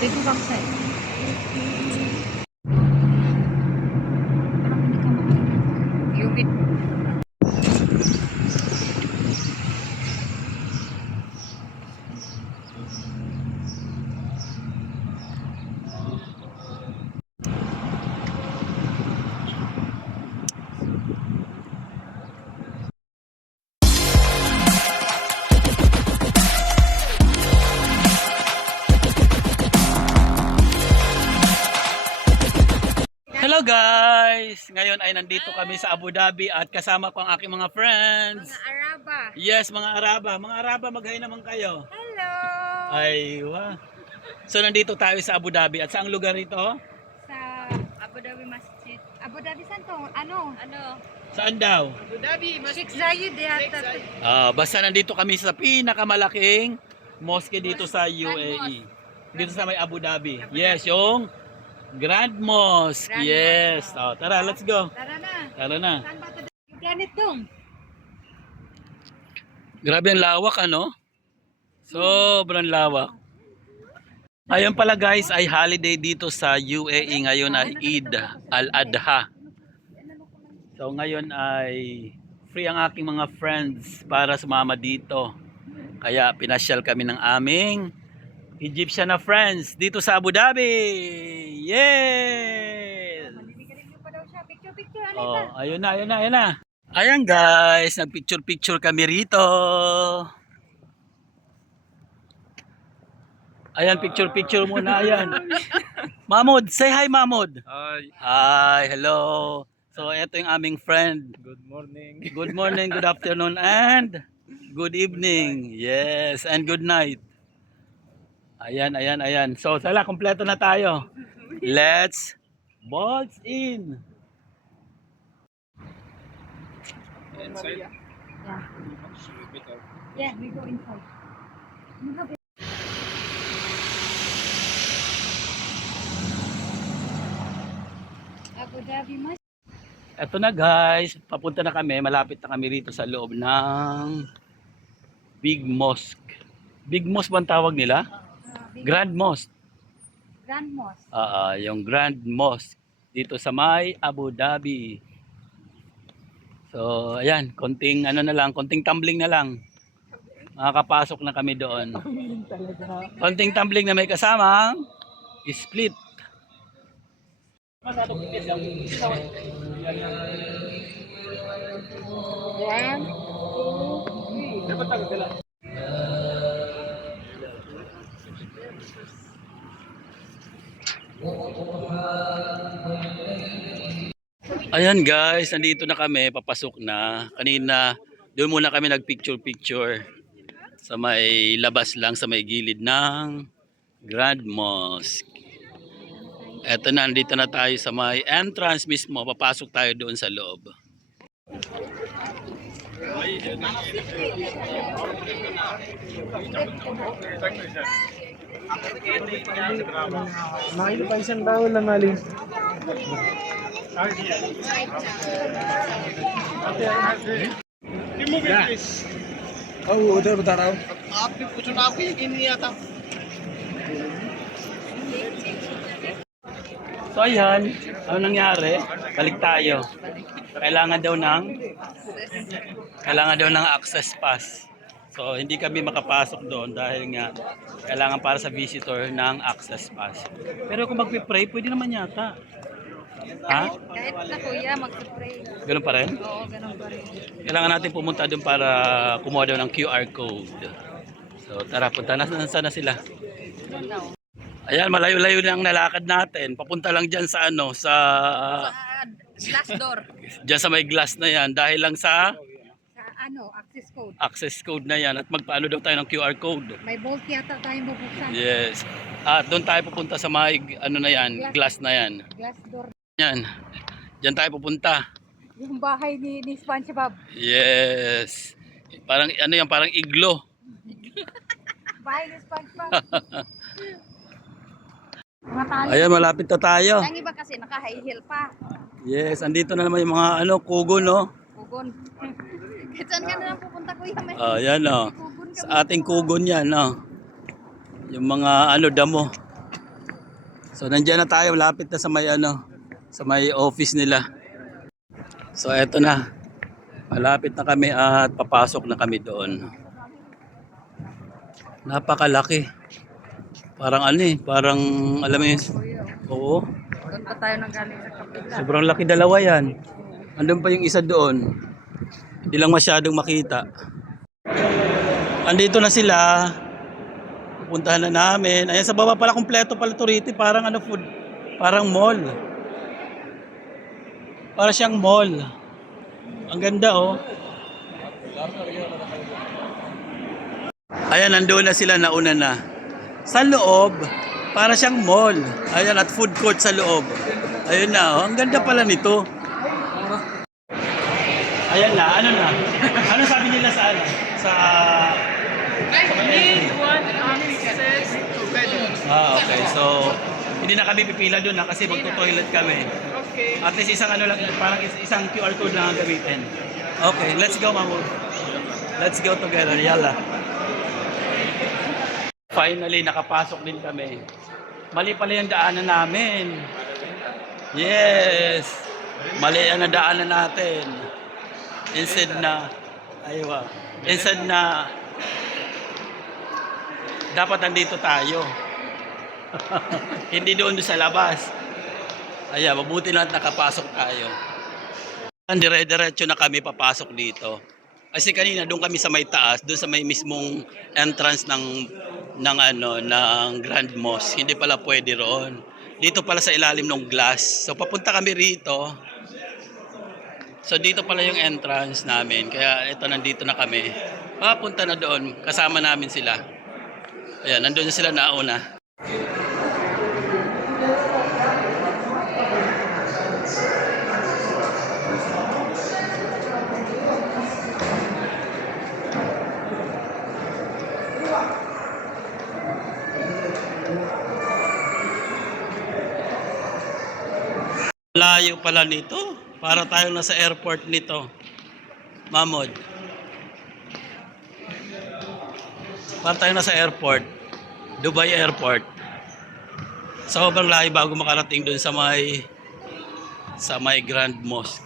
Dito backside. Humid. Hello guys! Ngayon ay nandito kami sa Abu Dhabi at kasama ko ang aking mga friends. Mga Araba. Yes, mga Araba. Mga Araba, mag-hi naman kayo. Hello! Ay, wow. So nandito tayo sa Abu Dhabi at saang lugar ito? Sa Abu Dhabi Masjid. Abu Dhabi saan to? Ano? Saan daw? Sheikh Zayed yata. Basta nandito kami sa pinakamalaking mosque dito sa UAE. Dito sa may Abu Dhabi. Yes, yung Grand Mosque. Grand Yes. Mosque. Tara, let's go. Tara na. Tara na. Saan ba ito? Yung planet dong. Grabe ang lawak, ano? Sobrang lawak. Ngayon pala guys ay holiday dito sa UAE. Ngayon ay Eid al-Adha. So ngayon ay free ang aking mga friends para sumama dito. Kaya pinasyal kami ng aming Egyptian na friends dito sa Abu Dhabi. Yes! Maninigarin mo pa daw siya. Picture, ano Oh, ito? ayun na, ayun na, ayun na. Ayan guys, nagpicture-picture kami rito. Ayan, picture-picture muna, ayan. Mahmoud, say hi Mahmoud. Hi, Hi, hello. So, ito yung aming friend. good morning. Good morning, good afternoon, and good evening. Yes, and good night. Ayan, ayan, ayan. So, sala, kompleto na tayo. Let's box in. Inside? Yeah. Yeah, we go inside. Abu Dhabi Masjid. Eto na guys, papunta na kami, malapit na kami rito sa loob ng Big Mosque. Big Mosque ba ang tawag nila? Grand Mosque. Grand Mosque. Yung Grand Mosque dito sa may Abu Dhabi. So, ayan, konting ano na lang, konting tumbling na lang. Makakapasok na kami doon. Konting tumbling na may kasamang split. One, two, three. Ayan guys, nandito na kami, papasok na. Kanina, doon muna kami nagpicture-picture sa may labas lang, sa may gilid ng Grand Mosque. Eto na, nandito na tayo sa may entrance mismo, papasok tayo doon sa loob. Makita pa isang tao lang alis. Oh, udah बता रहा हूँ. आपने पूछो ना आपको यकीन नहीं आता. So ayan, ano nangyari? Balik tayo. Kailangan daw ng access pass. So hindi kami makapasok doon dahil nga kailangan para sa visitor ng access pass. Pero kung magpi-pray, pwede naman yata. Ha? Kahit na kuya, mag-spray. Ganun pa rin? Oo, ganun pa rin. Kailangan natin pumunta doon para kumuha daw ng QR code. So tara, punta na. Nasaan na sila? Doon daw. Ayan, malayo-layo na ang nalakad natin. Papunta lang dyan sa ano, sa Glass door. dyan sa may glass na yan. Dahil lang sa Sa access code. access code na yan. At magpaano daw tayo ng QR code. May bolt yata tayong bubuksan. Yes. At doon tayo pupunta sa may ano na yan, glass na yan. Glass door. Yan. Diyan tayo pupunta. Yung bahay ni SpongeBob. Yes. Parang ano yan, parang iglo. Bahay ni SpongeBob. Mga tali. Ayan, malapit na tayo. Ang iba kasi naka-high heel pa. Yes, andito na naman yung mga ano, kugo, no? Kugon. Saan ka na lang pupunta kuya? May Yan, no. kugon ka. Sa ating kugon yan, no? Yung mga ano damo. So nandiyan na tayo, lapit na sa may ano, sa may office nila. So eto na. Malapit na kami at papasok na kami doon. Napakalaki. Parang ano eh, parang alam mo yun. Oo. Doon pa tayo nang galing sa kapila. Sobrang laki, dalawa yan. Andun pa yung isa doon. Hindi lang masyadong makita. Andito na sila. Pupuntahan na namin. Ayan sa baba pala, kumpleto pala to rito. Parang ano food. Parang mall. Para siyang mall. Ang ganda oh. Ayan, nandoon na sila, nauna na. Sa loob, para siyang mall. Ayan, at food court sa loob. Ayun na, oh. Ang ganda pala nito. Ayan na, ano na? Ano sabi nila sa ano? Sa okay. So, hindi na kami pipila doon na kasi magto-toilet kami. Okay. At least isang ano lang, parang isang QR code lang ang gamitin. Okay, let's go, Mamu. Let's go together. Yalla. Finally, nakapasok din kami. Mali pala yung daanan namin. Yes! Mali ang daanan natin. Instead na dapat nandito tayo. Hindi doon sa labas. Ayan, mabuti lang at nakapasok tayo. Dire-diretso na kami papasok dito. Kasi kanina doon kami sa may taas, doon sa may mismong entrance ng Grand Mosque. Hindi pala pwede roon. Dito pala sa ilalim ng glass. So papunta kami rito. So dito pala yung entrance namin. Kaya ito, nandito na kami. Papunta na doon. Kasama namin sila. Ayan, nandun na sila nauna. Layo pala nito. Para tayong nasa airport nito. Mamod. Para tayong nasa airport. Dubai Airport. Sobrang layo bago makarating doon sa may Grand Mosque.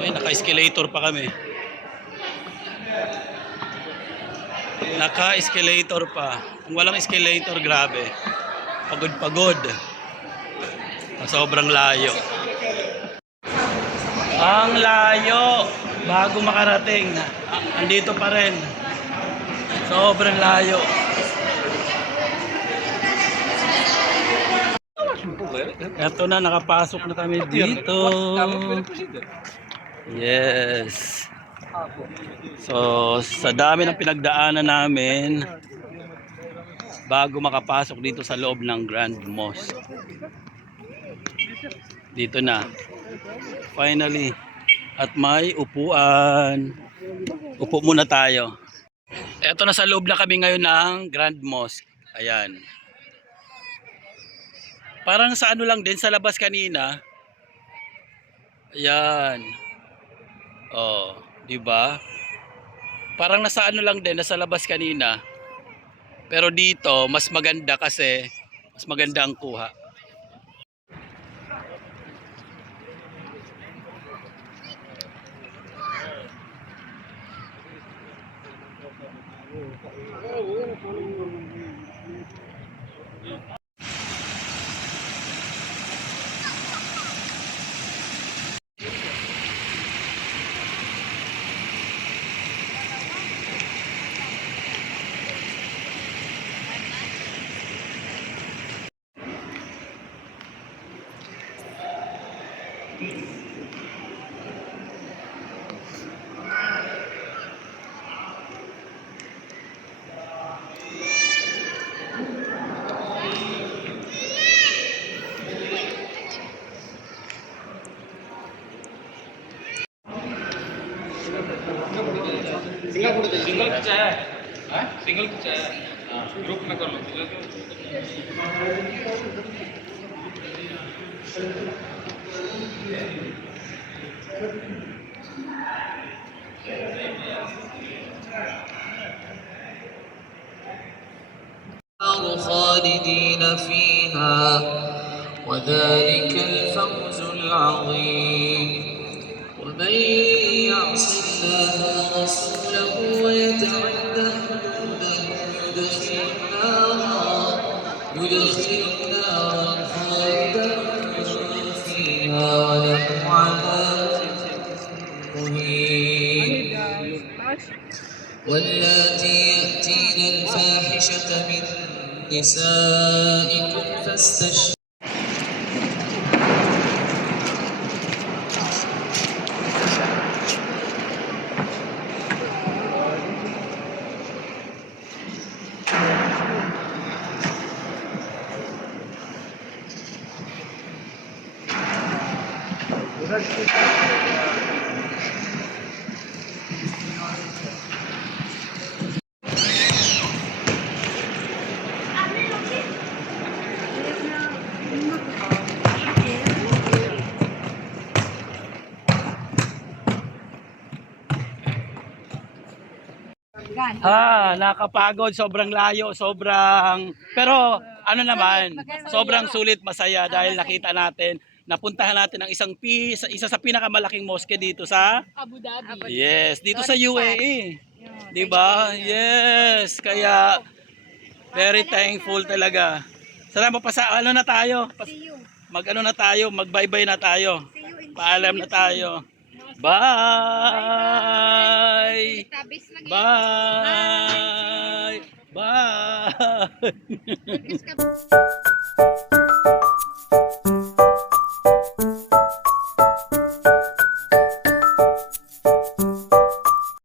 Ay, naka-escalator pa kami. Naka-escalator pa. Kung walang escalator, grabe. Pagod-pagod. Sobrang layo. Ang layo. Bago makarating. Andito pa rin. Sobrang layo. Ito na, nakapasok na kami dito. Yes. So, sa dami ng pinagdaanan namin, bago makapasok dito sa loob ng Grand Mosque. Dito na. Finally. At may upuan. Upo muna tayo. Eto, na sa loob na kami ngayon ng Grand Mosque. Ayan. Parang sa ano lang din, sa labas kanina. Ayan. Oh, di ba? Parang nasa ano lang din, nasa labas kanina. Pero dito, mas maganda kasi mas maganda ang kuha. Single खींचा है सिंगल खींचा है ग्रुप में कर लो خالدين فيها وذلك الفوز العظيم ومن يعص الله ورسوله ويتعد حدوده يدخل نارا خالدا فيها وله عذاب مهين واللاتي يأتين الفاحشة من نسائكم فاستشهدوا Nakapagod, sobrang layo, sobrang, pero ano naman, sobrang sulit, masaya dahil nakita natin, napuntahan natin ang isa sa pinakamalaking mosque dito sa Abu Dhabi. Yes, dito sa UAE. 'Di ba? Yes, kaya very thankful talaga. Sana ano na tayo? See you. Mag-ano na tayo, mag-bye-bye na tayo. See you in Paalam na tayo. Bye! Tabis lagi. Bye! Bye! Bye.